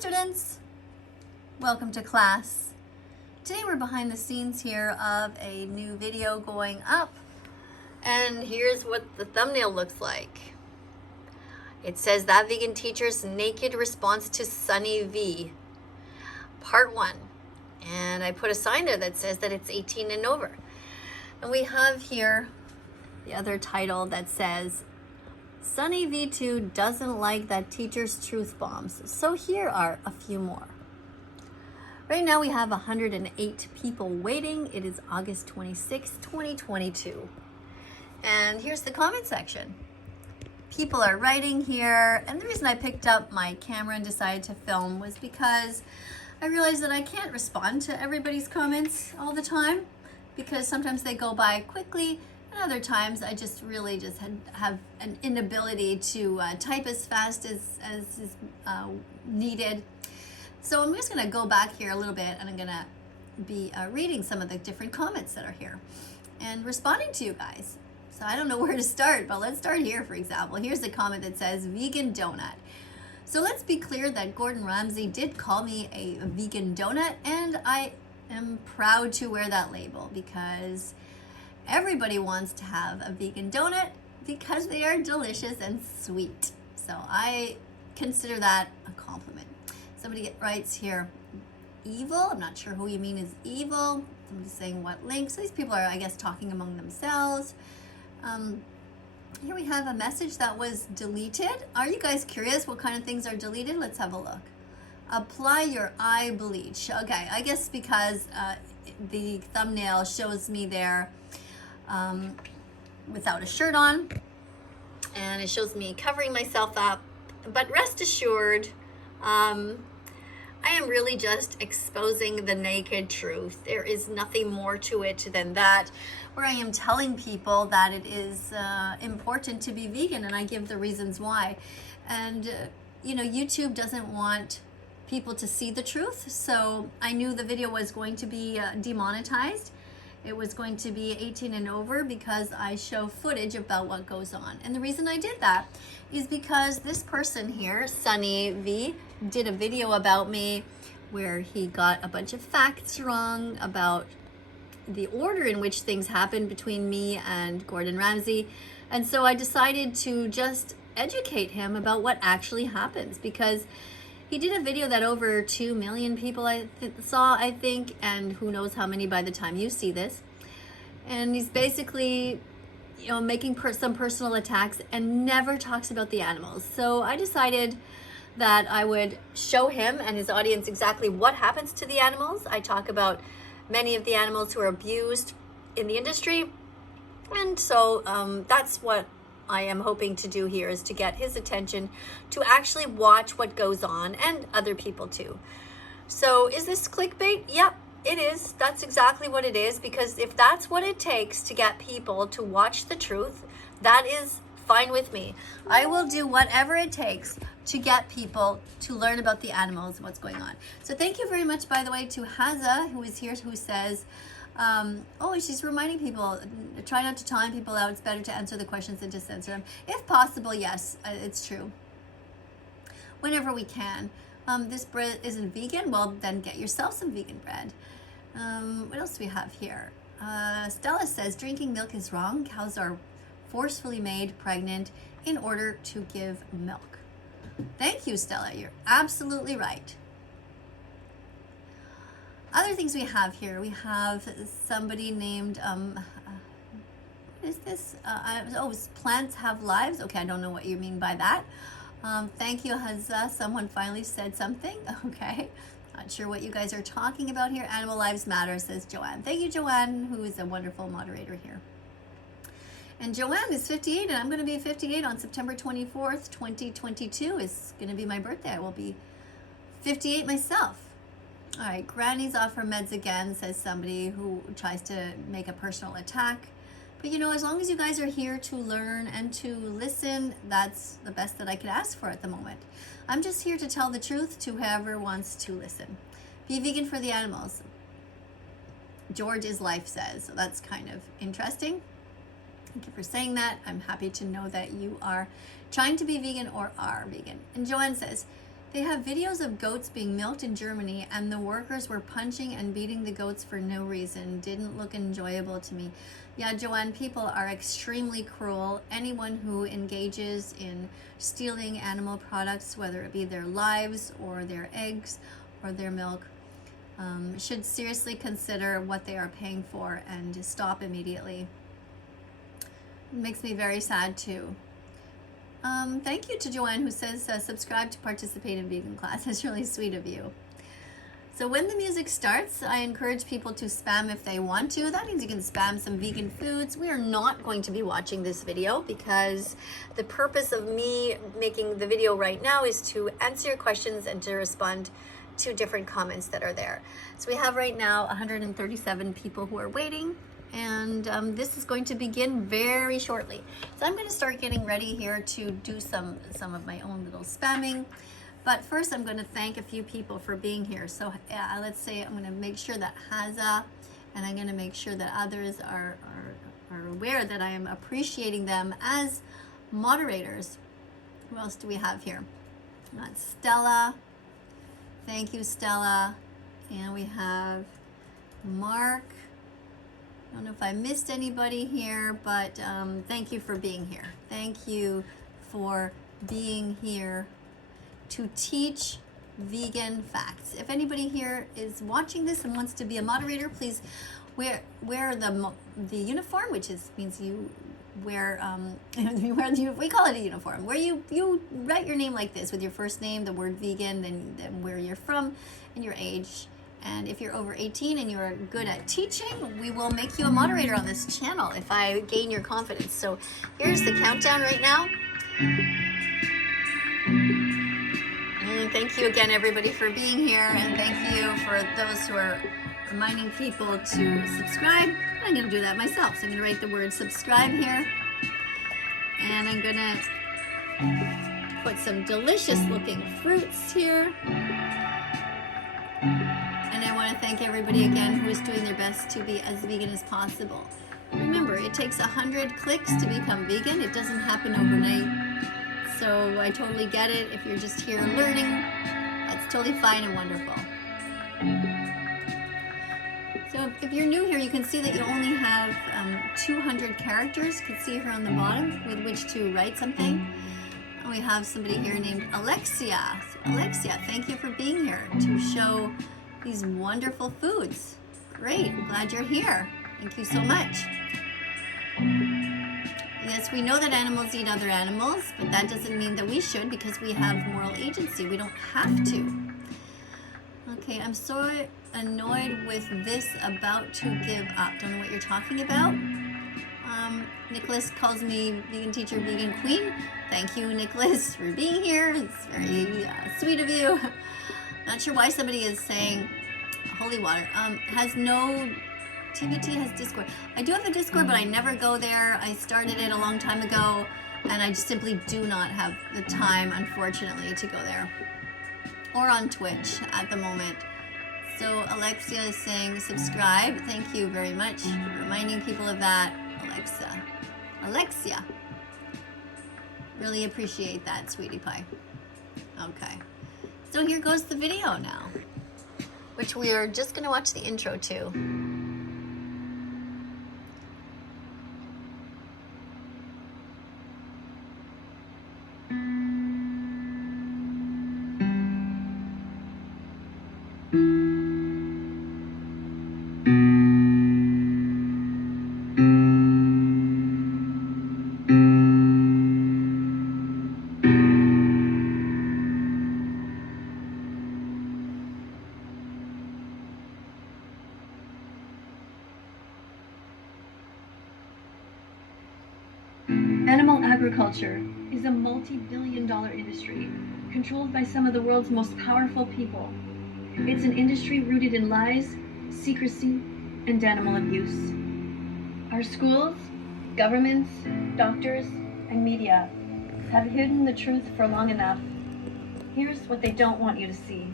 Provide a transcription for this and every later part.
students, welcome to class. Today we're behind the scenes here of a new video going up, and here's what the thumbnail looks like. It says That Vegan Teacher's Naked Response to Sunny V, Part 1. And I put a sign there that says that it's 18 and over. And we have here the other title that says Sunny V2 doesn't like that teacher's truth bombs. So here are a few more. Right now we have 108 people waiting. It is August 26, 2022. And here's the comment section. People are writing here. And the reason I picked up my camera and decided to film was because I realized that I can't respond to everybody's comments all the time, because sometimes they go by quickly, and other times I just really have an inability to type as fast as is needed. So I'm just going to go back here a little bit, and I'm going to be reading some of the different comments that are here and responding to you guys. So I don't know where to start, but let's start here. For example, here's a comment that says vegan donut. So let's be clear that Gordon Ramsay did call me a vegan donut, and I am proud to wear that label because everybody wants to have a vegan donut because they are delicious and sweet. So I consider that a compliment. Somebody writes here, evil. I'm not sure who you mean is evil. Somebody's saying what link. So these people are, I guess, talking among themselves. Here we have a message that was deleted. Are you guys curious what kind of things are deleted? Let's have a look. Apply your eye bleach. Okay, I guess because the thumbnail shows me there without a shirt on, and it shows me covering myself up. But rest assured, I am really just exposing the naked truth. There is nothing more to it than that, where I am telling people that it is important to be vegan, and I give the reasons why. And, YouTube doesn't want people to see the truth, so I knew the video was going to be demonetized. It was going to be 18 and over because I show footage about what goes on. And the reason I did that is because this person here, Sunny V, did a video about me where he got a bunch of facts wrong about the order in which things happened between me and Gordon Ramsay. And so I decided to just educate him about what actually happens, because he did a video that over 2 million people saw, I think, and who knows how many by the time you see this. And he's basically, making some personal attacks and never talks about the animals. So I decided that I would show him and his audience exactly what happens to the animals. I talk about many of the animals who are abused in the industry. And so that's what I am hoping to do here, is to get his attention to actually watch what goes on, and other people too. So is this clickbait? Yep, it is. That's exactly what it is, because if that's what it takes to get people to watch the truth, that is fine with me. I will do whatever it takes to get people to learn about the animals and what's going on. So thank you very much, by the way, to Haza, who is here, who says, she's reminding people, try not to time people out. It's better to answer the questions than just answer them. If possible, yes, it's true. Whenever we can. This bread isn't vegan. Well, then get yourself some vegan bread. What else do we have here? Stella says, drinking milk is wrong. Cows are forcefully made pregnant in order to give milk. Thank you, Stella. You're absolutely right. Other things we have here, we have somebody named, what is this? Plants have lives. Okay, I don't know what you mean by that. Thank you, Hazza. Someone finally said something. Okay, not sure what you guys are talking about here. Animal lives matter, says Joanne. Thank you, Joanne, who is a wonderful moderator here. And Joanne is 58, and I'm going to be 58 on September 24th, 2022. Is going to be my birthday. I will be 58 myself. All right, Granny's off her meds again, says somebody who tries to make a personal attack. But as long as you guys are here to learn and to listen, that's the best that I could ask for at the moment. I'm just here to tell the truth to whoever wants to listen. Be vegan for the animals, George is life says. So that's kind of interesting. Thank you for saying that. I'm happy to know that you are trying to be vegan or are vegan. And Joanne says, They have videos of goats being milked in Germany, and the workers were punching and beating the goats for no reason. Didn't look enjoyable to me. Yeah, Joanne, people are extremely cruel. Anyone who engages in stealing animal products, whether it be their lives or their eggs or their milk, should seriously consider what they are paying for and to stop immediately. It makes me very sad too. Thank you to Joanne, who says subscribe to participate in vegan class. That's really sweet of you. So when the music starts, I encourage people to spam if they want to. That means you can spam some vegan foods. We are not going to be watching this video because the purpose of me making the video right now is to answer your questions and to respond to different comments that are there. So we have right now 137 people who are waiting, and this is going to begin very shortly. So I'm going to start getting ready here to do some of my own little spamming. But first, I'm going to thank a few people for being here. So let's say I'm going to make sure that Haza, and I'm going to make sure that others are aware that I am appreciating them as moderators. Who else do we have here? That's Stella. Thank you, Stella. And we have Mark. I don't know if I missed anybody here, but thank you for being here. Thank you for being here to teach vegan facts. If anybody here is watching this and wants to be a moderator, please wear the uniform, which means you wear we call it a uniform, where you write your name like this with your first name, the word vegan, then where you're from and your age. And if you're over 18 and you're good at teaching, we will make you a moderator on this channel if I gain your confidence. So here's the countdown right now. And thank you again, everybody, for being here. And thank you for those who are reminding people to subscribe. I'm going to do that myself. So I'm going to write the word subscribe here. And I'm going to put some delicious looking fruits here. And I want to thank everybody again who is doing their best to be as vegan as possible. Remember, it takes 100 clicks to become vegan. It doesn't happen overnight. So I totally get it. If you're just here learning, that's totally fine and wonderful. So if you're new here, you can see that you only have 200 characters. You can see here on the bottom with which to write something. And we have somebody here named Alexia. So Alexia, thank you for being here to show these wonderful foods. Great, I'm glad you're here. Thank you so much. Yes, we know that animals eat other animals, but that doesn't mean that we should, because we have moral agency. We don't have to. Okay, I'm so annoyed with this about to give up. Don't know what you're talking about. Nicholas calls me vegan teacher, vegan queen. Thank you, Nicholas, for being here. It's very sweet of you. Not sure why somebody is saying holy water. Has no TVT has Discord. I do have a Discord, but I never go there. I started it a long time ago, and I just simply do not have the time, unfortunately, to go there. Or on Twitch at the moment. So Alexia is saying subscribe. Thank you very much for reminding people of that, Alexia. Really appreciate that, sweetie pie. Okay. So here goes the video now, which we are just going to watch the intro to. Animal agriculture is a multi-billion-dollar industry controlled by some of the world's most powerful people. It's an industry rooted in lies, secrecy, and animal abuse. Our schools, governments, doctors, and media have hidden the truth for long enough. Here's what they don't want you to see.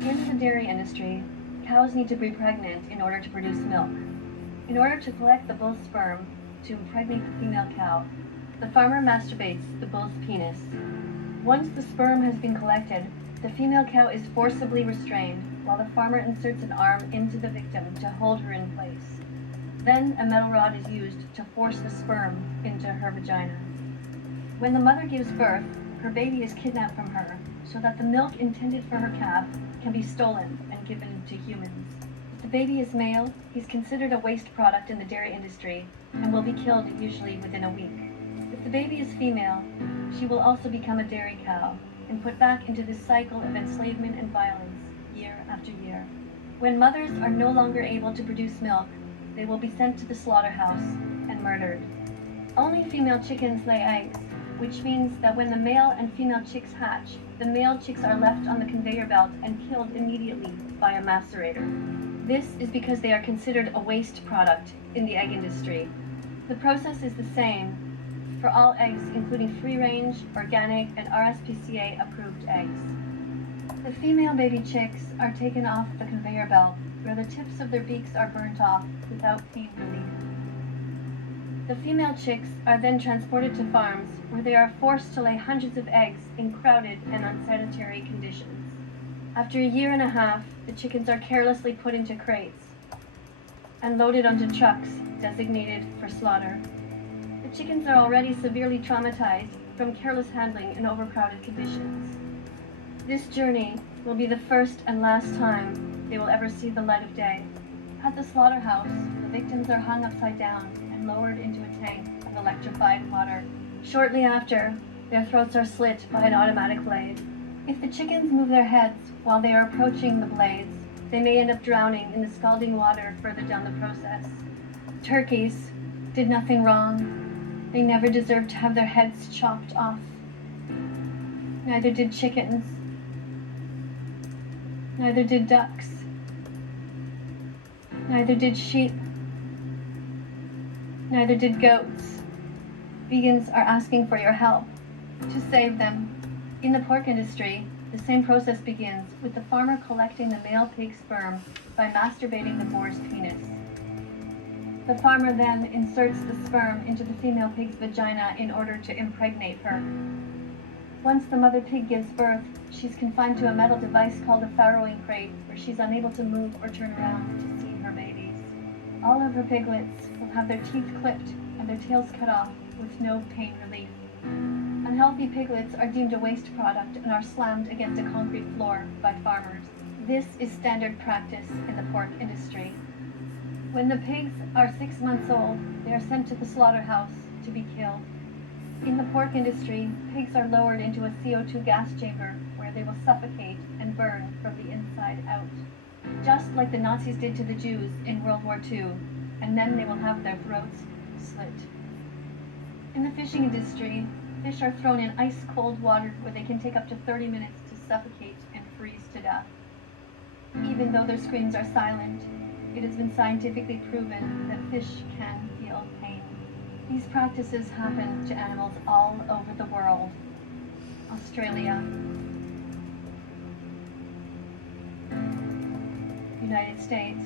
In the dairy industry, cows need to be pregnant in order to produce milk. In order to collect the bull's sperm to impregnate the female cow, the farmer masturbates the bull's penis. Once the sperm has been collected, The female cow is forcibly restrained while the farmer inserts an arm into the victim to hold her in place. Then a metal rod is used to force the sperm into her vagina. When the mother gives birth, her baby is kidnapped from her so that the milk intended for her calf can be stolen and given to humans. If the baby is male, he's considered a waste product in the dairy industry and will be killed usually within a week. If the baby is female, she will also become a dairy cow and put back into this cycle of enslavement and violence year after year. When mothers are no longer able to produce milk, they will be sent to the slaughterhouse and murdered. Only female chickens lay eggs, which means that when the male and female chicks hatch, the male chicks are left on the conveyor belt and killed immediately by a macerator. This is because they are considered a waste product in the egg industry. The process is the same for all eggs, including free-range, organic, and RSPCA-approved eggs. The female baby chicks are taken off the conveyor belt, where the tips of their beaks are burnt off without pain relief. The female chicks are then transported to farms, where they are forced to lay hundreds of eggs in crowded and unsanitary conditions. After a year and a half, the chickens are carelessly put into crates and loaded onto trucks designated for slaughter. The chickens are already severely traumatized from careless handling in overcrowded conditions. This journey will be the first and last time they will ever see the light of day. At the slaughterhouse, the victims are hung upside down and lowered into a tank of electrified water. Shortly after, their throats are slit by an automatic blade. If the chickens move their heads while they are approaching the blades, they may end up drowning in the scalding water further down the process. Turkeys did nothing wrong. They never deserved to have their heads chopped off. Neither did chickens. Neither did ducks. Neither did sheep. Neither did goats. Vegans are asking for your help to save them. In the pork industry, the same process begins with the farmer collecting the male pig sperm by masturbating the boar's penis. The farmer then inserts the sperm into the female pig's vagina in order to impregnate her. Once the mother pig gives birth, she's confined to a metal device called a farrowing crate, where she's unable to move or turn around to see her babies. All of her piglets will have their teeth clipped and their tails cut off with no pain relief. Unhealthy piglets are deemed a waste product and are slammed against a concrete floor by farmers. This is standard practice in the pork industry. When the pigs are 6 months old, they are sent to the slaughterhouse to be killed. In the pork industry, pigs are lowered into a CO2 gas chamber where they will suffocate and burn from the inside out, just like the Nazis did to the Jews in World War II, and then they will have their throats slit. In the fishing industry, fish are thrown in ice-cold water where they can take up to 30 minutes to suffocate and freeze to death. Even though their screams are silent, it has been scientifically proven that fish can feel pain. These practices happen to animals all over the world. Australia, United States,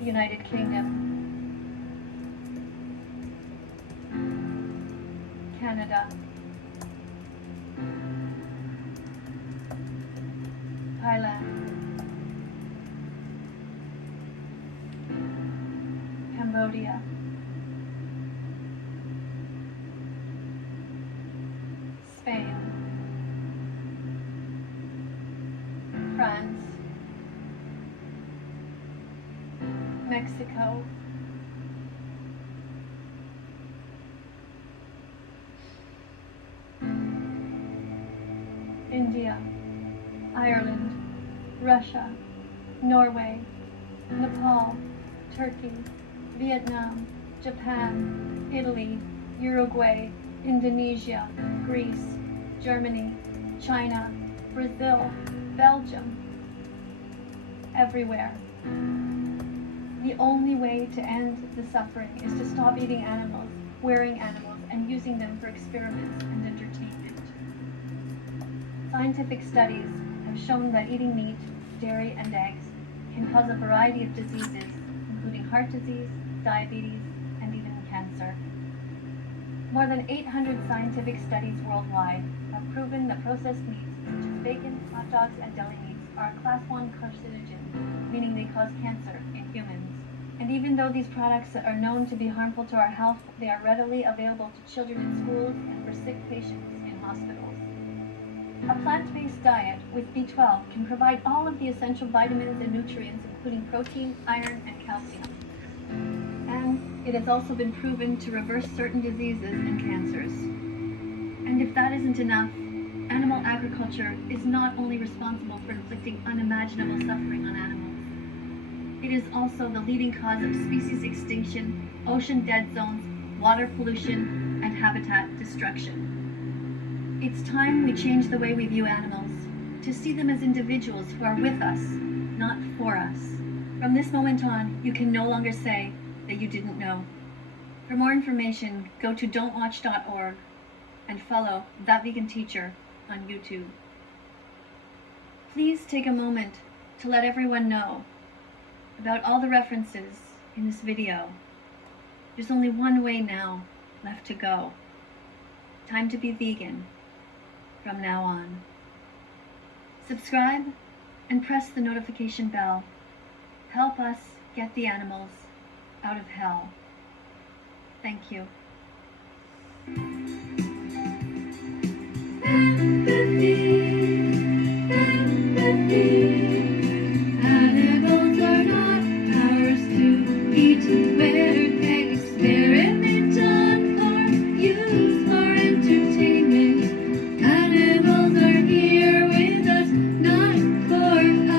United Kingdom, Canada, Thailand, Cambodia, Spain, France, Mexico, India, Ireland, Russia, Norway, Nepal, Turkey, Vietnam, Japan, Italy, Uruguay, Indonesia, Greece, Germany, China, Brazil, Belgium, everywhere. The only way to end the suffering is to stop eating animals, wearing animals, and using them for experiments and entertainment. Scientific studies have shown that eating meat, dairy, and eggs can cause a variety of diseases, including heart disease, diabetes, and even cancer. More than 800 scientific studies worldwide have proven that processed meats such as bacon, hot dogs, and deli meats are a class 1 carcinogen, meaning they cause cancer in humans. And even though these products are known to be harmful to our health, they are readily available to children in schools and for sick patients in hospitals. A plant-based diet with B12 can provide all of the essential vitamins and nutrients, including protein, iron, and calcium. And it has also been proven to reverse certain diseases and cancers. And if that isn't enough, animal agriculture is not only responsible for inflicting unimaginable suffering on animals, it is also the leading cause of species extinction, ocean dead zones, water pollution, and habitat destruction. It's time we change the way we view animals, to see them as individuals who are with us, not for us. From this moment on, you can no longer say that you didn't know. For more information, go to don'twatch.org and follow thatveganteacher on YouTube. Please take a moment to let everyone know about all the references in this video. There's only one way now left to go. Time to be vegan from now on. Subscribe and press the notification bell. Help us get the animals out of hell. Thank you. Animals are not ours to eat, we're experiment on or use for entertainment. Animals are here with us, not for us.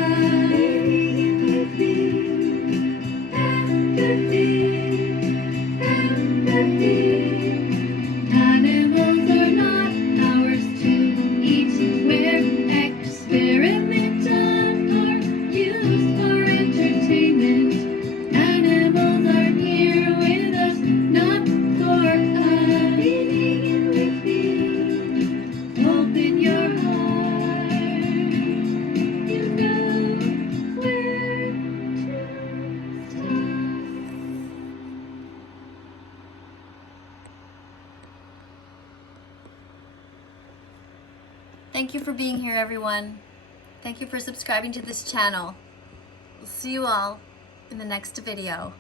Animals are not ours to eat, we're experiment on or use for entertainment. Animals are here with us, not for us. Open your heart, you know where to start. Thank you for being here, everyone. Thank you for subscribing to this channel. We'll see you all in the next video.